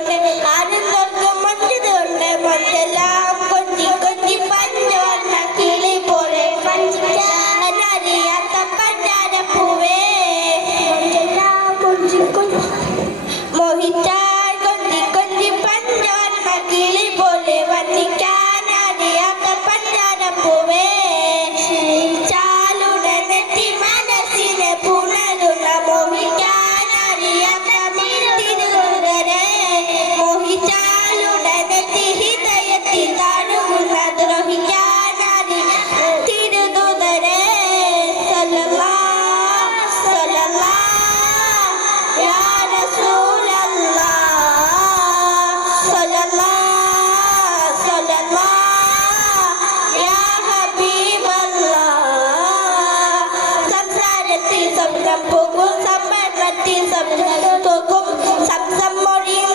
Ele Lambungmu sampai mati sampai tukum sam-sam mori